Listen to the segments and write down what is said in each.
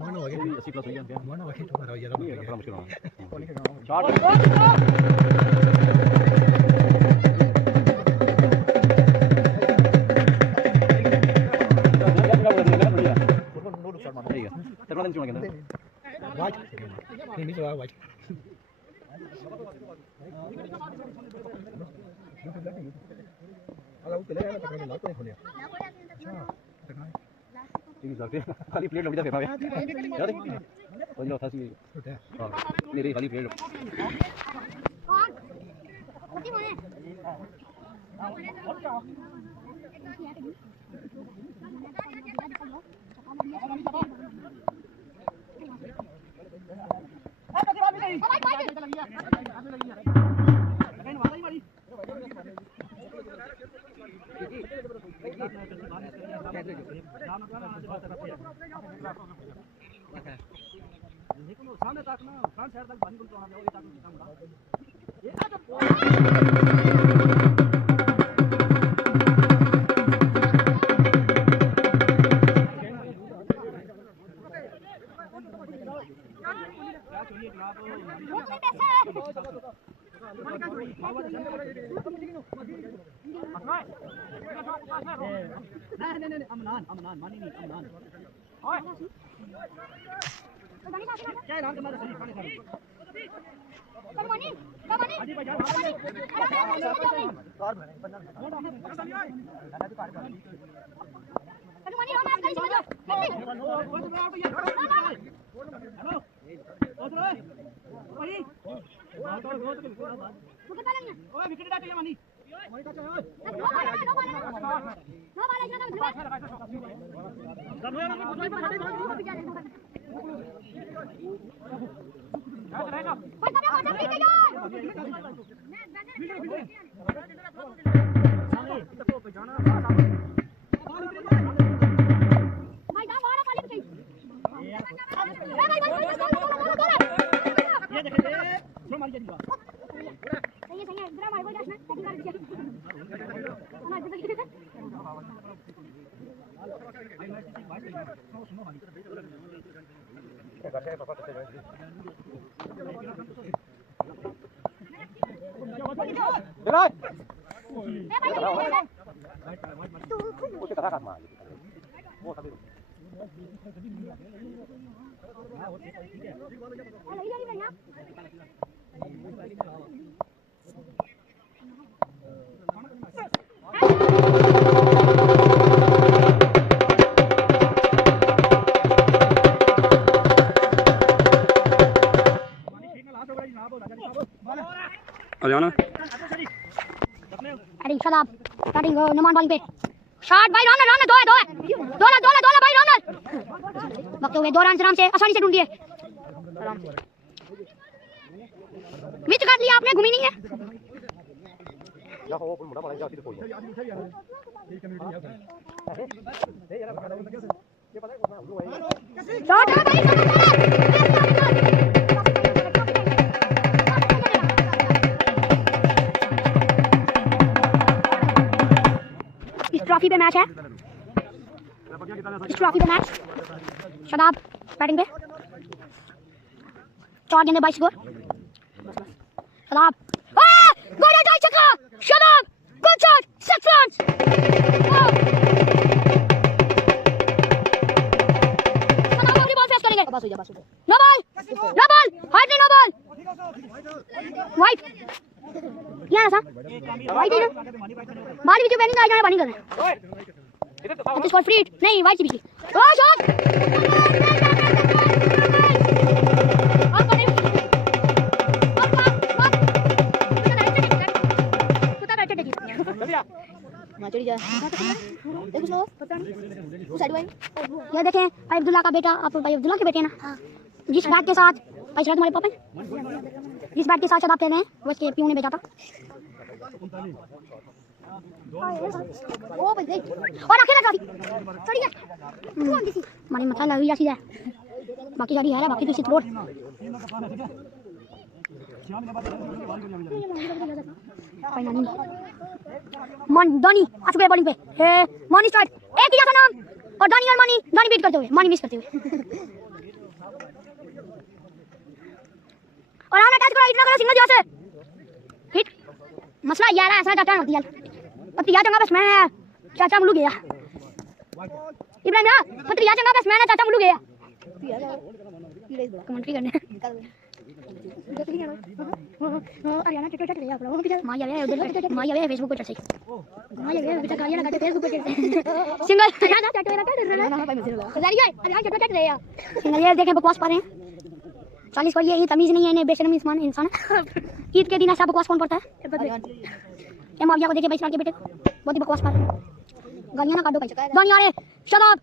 मानो आगे 80 प्लस हो गया मानो आगे तुम्हारा ये थोड़ा मुश्किल होगा शॉट वाइट नहीं मिस हुआ वाइट अगर वो पहले आया तक लात नहीं खोले अच्छा ठीक है खाली प्लेट लग जाता है यार और जो था सी हां मेरी खाली प्लेट कौन होती मोने सामने तक ना फ्रंट साइड तक बंद करना है और ये तक नहीं अमनान मानी नहीं अमनान ओए क्या नाम तुम्हारा सही पानी सर कमानी अजी भाई जान कमानी हम आप कहीं समझो हेलो ओए भाई मुझे पता नहीं ओए विकेट डाल के मानी मानी का ओए नो बाल इतना कम स्टार्टिंग नुमान बॉलिंग पे शॉट भाई रन दो भाई रन वक्त हो गए 2 रन आराम से आसानी से ढूंढ दिए मिच काट लिया आपने घूमी नहीं है शॉट है भाई ट्रॉफी पे मैच है इस ट्रॉफी पे मैच शदाब बैटिंग पे 4 गेंदे 22 स्कोर शदाब गोल है छक्का Shadab good shot 6 runs Shadab अगली बॉल फेस करेंगे बस हो जा no ball hard no ball wide क्या है सर वाइट है मारी भी जो बैटिंग आ जाए पानी कर रहे हैं इट फॉर फ्री नहीं वाइट भी ओ शॉट चढ़ी जा देखो स्लो पता नहीं साइड भाई ये देखें भाई अब्दुल्ला का बेटा आप भाई अब्दुल्ला के बेटे ना जिस बैट के साथ भाई शायद तुम्हारे पापा जिस बैट के साथ शायद आप खेले हैं वो इसके पीऊ ने भेजा था ओ भाई देख और अकेला ट्रॉफी चढ़ी गया मारी मथा लगी जा सीधा बाकी सारी है बाकी तो सिर्फ रोड मन धोनी आ चुके बॉलिंग पे मनी स्टार्ट एक ही था नाम और धोनी बीट करते हुए मनी मिस करते हुए और आना टच करो, इतना करो सिंगल जोर से हिट। मसला यार ऐसा चाचा होती है पतिया चंगा बस मैं चाचा मुल्लू गया इब्राहिम ना पतिया चंगा बस मैं चाचा मुल्लू गया कमेंट्री करने हरियाणा टिकटॉक चल रहा है माया वे उधर माया वे फेसबुक पे चल सही माया वे बेटा गालियां लगाते फेसबुक पे चलते सिंगल ना चाचा मेरा क्या कर रहा है खजारी है हरियाणा टिकटॉक चल रहा है सिंगल ये देखें बकवास पा रहे हैं 40 को ये तमीज नहीं है इन्हें बेशर्म इंसान ईद के दिन ऐसा बकवास कौन पड़ता है ये माविया को देखिए 22 साल के बेटे बहुत ही बकवास कर गालियां ना काटो भाई गालियां रे शट अप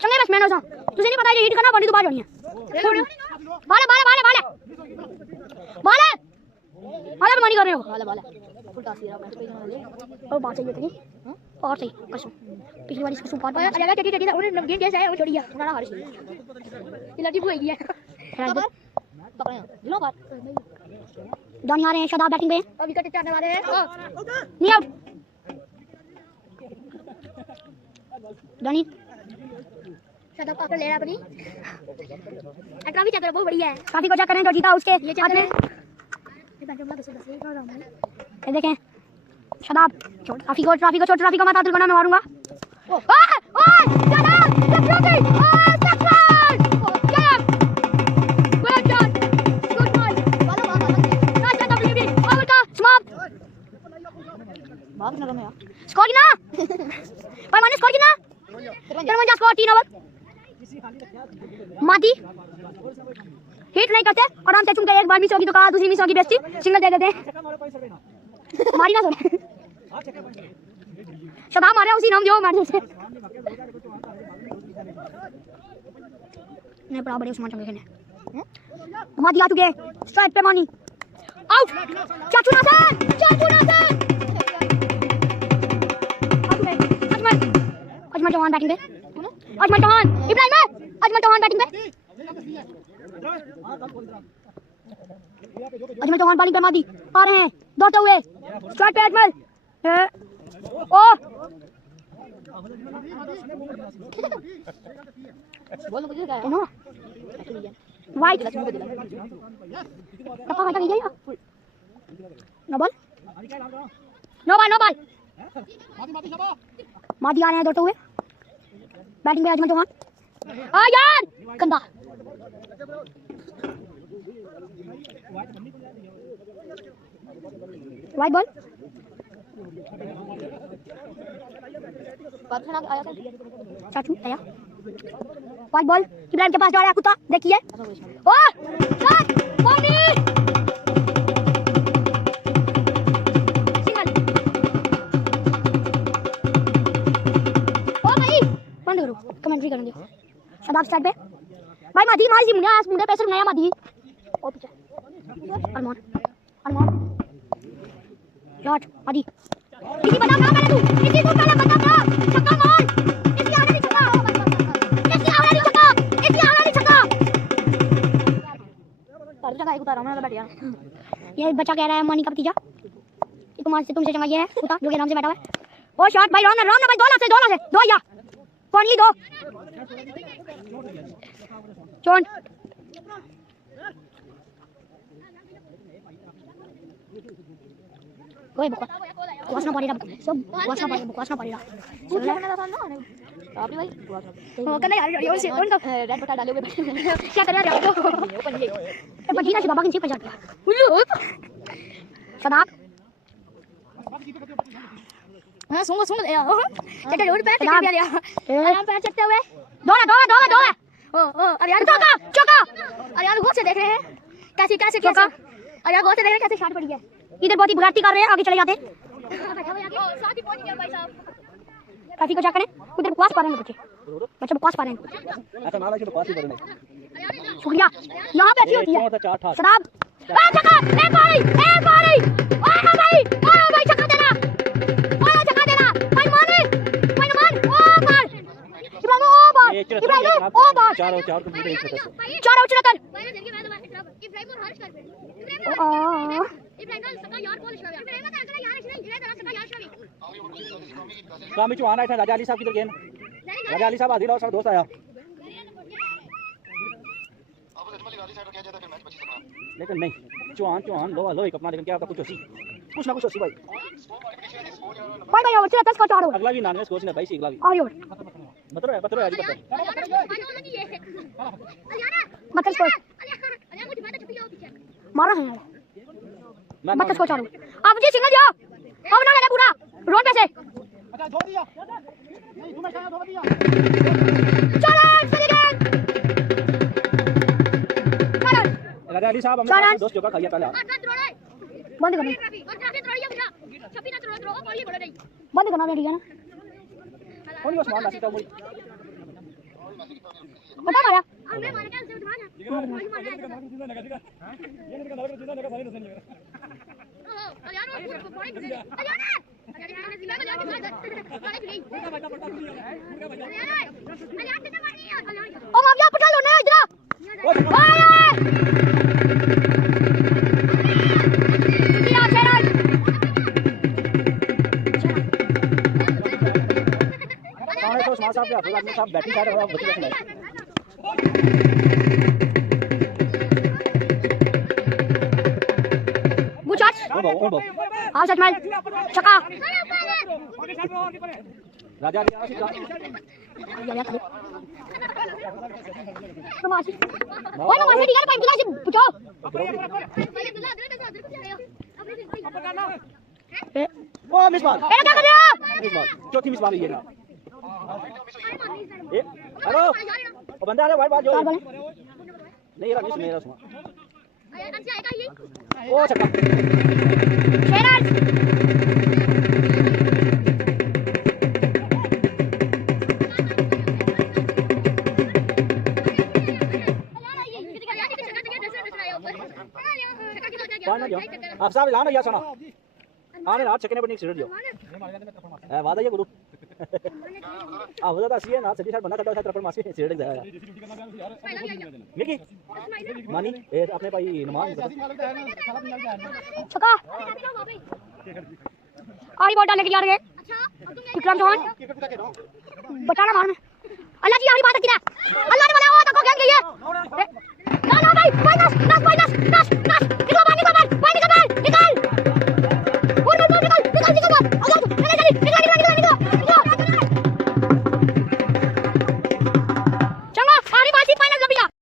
चंगे बस मैंने तुझे नहीं पता हिट करना बड़ी तो बात होनी है बाले बाले बाले बाले बाले बाले मनी कर रहे हो बाले बाले फुल टास्क है और बात सही है तेरी और सही कसम पिछली बार इसको सुपार पर अरे टेटी टेटी उन्होंने गेम कैसे है वो छोड़ी है हमारा हार ये लड़की को है पकड़े जिलो बात डॉन आ रहे हैं शदाब बैटिंग पे और विकेट चाटने वाले हैं नहीं आउट डॉनी शदाब पकड़ ले रहा अपनी ट्रॉफी चेक करो बहुत बढ़िया है ट्रॉफी को चेक करें जो जीता उसके ये चेक करें ये देखें शदाब ट्रॉफी को छोड़ ट्रॉफी को मत आतुल करना मैं मारूंगा ओए ओए शदाब द ट्रॉफी ओए success yes good shot good ball बालो बाल ना शदाब लेडी ओवर का समाप्त बात ना रमे यार स्कोर की ना भाई माने स्कोर की ना 53 स्कोर 3 ओवर मादी हिट नहीं करते और हम चुनते एक बार मिस होगी तो कहा दूसरी मिस होगी बेइज्जती सिंगल दे देते मारी ना सुन शदाब मारे उसी नाम जो मार देते नहीं बराबर है उस्मान चंगे खेलने मादी आ चुके स्ट्राइक पे मानी आउट चाचू नासन अजमल चौहान बैटिंग पे अजमल चौहान इब्राहिम अजमल चौहान बैटिंग पे अजमल चौहान बॉलिंग पे मादी आ रहे हैं दौड़ते हुए स्ट्राइक पे अजमल ओ बोल मुझे क्या है नो वाइट कपा कटा गया नो बॉल मादी आ रहे हैं दौड़ते हुए बैटिंग पे अजमल चौहान आ यार गंदा वाइट बॉल चाचू आया वाइट बॉल इब्राहिम के पास जा रहा है कुत्ता देखिए ओ शॉट बॉडी सिंगल ओ भाई बंद करो कमेंट्री करने दो शदाब स्टार्ट पे भाई मादी मारी मुंडे पैसे नया मादी ओ पीछे अरमान शॉट मादी किसी बता ना पहले तू किसी को पहले बता ना छक्का मार इसकी आने नहीं छक्का इसकी आने नहीं छक्का पर जगह एक उतारा मैंने बैठ गया ये बच्चा कह रहा है मानी का भतीजा ये तुमसे चंगा ये है कुत्ता जो के नाम से बैठा हुआ है ओ शॉट भाई रन भाई दो या पानी दो चोन कोई बकवास ना पड़ेगा सब बकवास ना पड़ेगा पूछ लेना था ना आपने भाई वो कहना यार ये से कौन का रेड बटा डाले हुए क्या कर रहा है आपको ओपन ये बजीना से बाबा के जीप पर जाता उल्लू शदाब हां सुन यार चल रोड पे टिक लिया आराम पे चलते हुए दौड़ा ओ अरे यार चौका अरे यार गौर से देख रहे हैं कैसे अरे यार गौर से देख रहे हैं कैसे शॉट पड़ी है इधर बहुत ही भगाती कर रहे हैं आगे चले जाते साथ ही पहुंच गया भाई साहब काफी को जाकर उधर बकवास पा रहे हैं बच्चे बकवास पा रहे हैं ऐसा ना लगे बकवास ही कर रहे हैं शुक्रिया यहां पे अच्छी होती है शराब छक्का एक बारी ओए भाई छक्का देना भाई मान ओ मार इब्राहिम ओ मार इब्राहिम ओ बात 4 आउट चुनतन स्वामी चौहान आए थे राजा अली साहब की तो गेंद राजा अली साहब आदिल और सारा दोस्त आया लेकिन नहीं चौहान लो लो एक अपना लेकिन क्या आपका कुछ ना कुछ भाई भाई और चला 10 का 4 अगला भी नानवे कोच ने भाई अगला भी आयो मतलब है पत्र है जी मतलब स्कोर मारा है मतलब स्कोर 4 अब जी सिंगल जाओ अब ना लेना पूरा रोड पे से अच्छा धो दिया नहीं तुम्हें कहां धो दिया चलो सलीगन राजा अली साहब हमने दोस्त जो का खाया पहले बंद करना बंद करना बैठ गया ना कौन को सामान लासी था मुझे बता मारा ओ माफिया पटा लो ना इधर साहब के हाथों में साहब बैटिंग साइड और बच्चे सुनाए बुचाच ओ हां सचमल चका राजा अली नमाजी ओए नमाजी ठीक है पाइप दिला से पूछो ओ मिस बॉल ए क्या कर रहे हो मिस बॉल चौथी मिस बॉल ये ना ए हेलो ओ बंदा आ रहा वाइट बॉल जो नहीं रहा मिस मेरा सुना ओ छक्का शेराज आप साहब लाना या सुना आने रात छक्के ने बनी सिर दियो ए वादा ये गुरु आ हो जाता सी है ना सदी साहब बंदा करता है तरफ मासी सिर लग जाएगा मिकी मानी ए अपने भाई नमाज छक्का आरी बॉल डालने के लिए आ रहे हैं विक्रम चौहान बताना मार में अल्लाह जी आरी बात की ना अल्लाह ने बनाया हुआ तो को गेंद गई है ना ना भाई माइनस